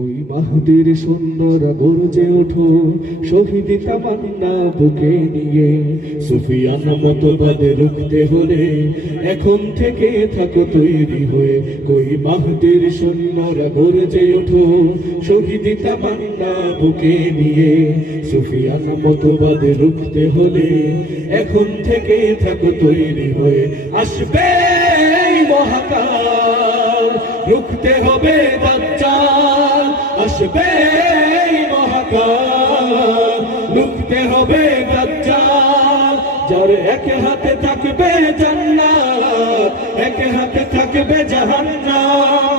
ওই মাহুদের সৈন্যরা গরজে ওঠো, শহীদ তামান্না বুকে নিয়ে। সুফিয়ান মতবাদে রুখতে হলে এখন থেকে থাকো তৈরি হয়ে। কই মাহুদের সৈন্যরা গরজে ওঠো, শহীদ তামান্না বুকে নিয়ে। সুফিয়ান মতবাদে রুখতে হলে এখন থেকে থাকো তৈরি হয়ে। আসবে মহাকাল, রুখতে হবে আসবে মহাকাল। রুখতে হবে দাজ্জাল। যার এক হাতে থাকবে জান্নাত, এক হাতে থাকবে জাহান্নাম।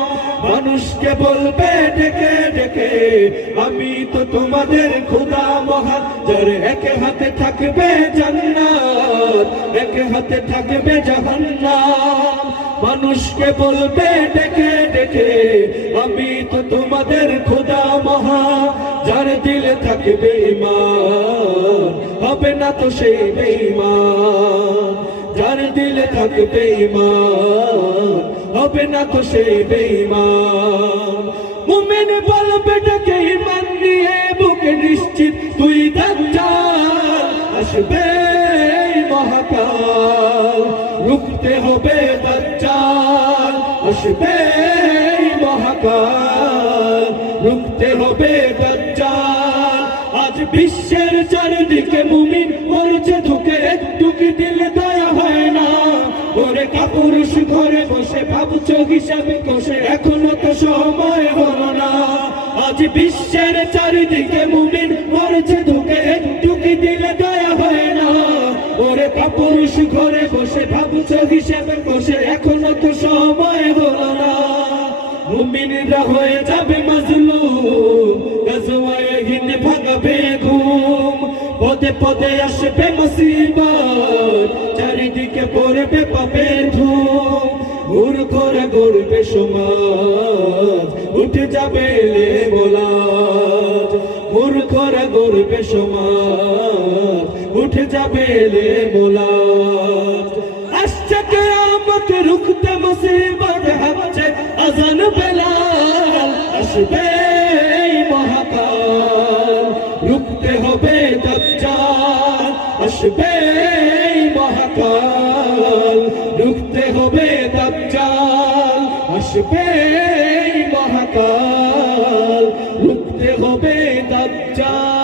মানুষকে বলবে, ডেকে ডেকে, আমি তো তোমাদের খোদা মহান। যার এক হাতে থাকবে জান্নাত, এক হাতে থাকবে জাহান্নাম। মানুষকে বলবে, ডেকে ডেকে, আমি তো তোমাদের খোদা মহা, যার দিলে থাকবে ইমান হবে না তো সেই বেঈমান, যার দিলে থাকবে ইমান হবে না তো সেই বেঈমান। মুমিন বলবে, ডেকে ইমান নিয়ে বুকে নিশ্চিত, তুই দাজ্জাল, আসবে মহাকাল, রুখতে হবে দাজ্জাল। আসবে মহাকাল। রুখতে হবে দাজ্জাল। আজ বিশ্বের চারিদিকে মুমিন মরছে ধুকে। একটু দিলে দয়া হয় না। ওরে কাপুরুষ ঘরে বসে ভাবছ হিসাবে কষে। এখনও তো সময় হলো না। আজ বিশ্বের চারিদিকে মুমিন মরছে ধুকে। একটু কাপুরুষ ঘরে বসে ভাবছ হিসাবে বসে। এখনও তো সময় হলো না। মুমিনরা হয়ে যাবে মজলুম। গজওয়ায়ে হিন্দ ভাগাবে ঘুম পদে পদে আসবে মুসিবত। চারিদিকে পড়বে পাপের ধুম। ঘুর করে গড়বে সমাজ। উঠে যাবে লে মোলাজ ঘুর করে গড়বে সমাজ। উঠে যাবে লে মোলা। আসছে কেয়ামত, রুখতে মুসিবত হচ্ছে, আজান বেলাল আসবে মহাকাল। রুখতে হবে দজ্জাল, আসবে মহাকাল। রুখতে হবে দজ্জাল, আসবে মহাকাল। রুখতে হবে দজ্জাল।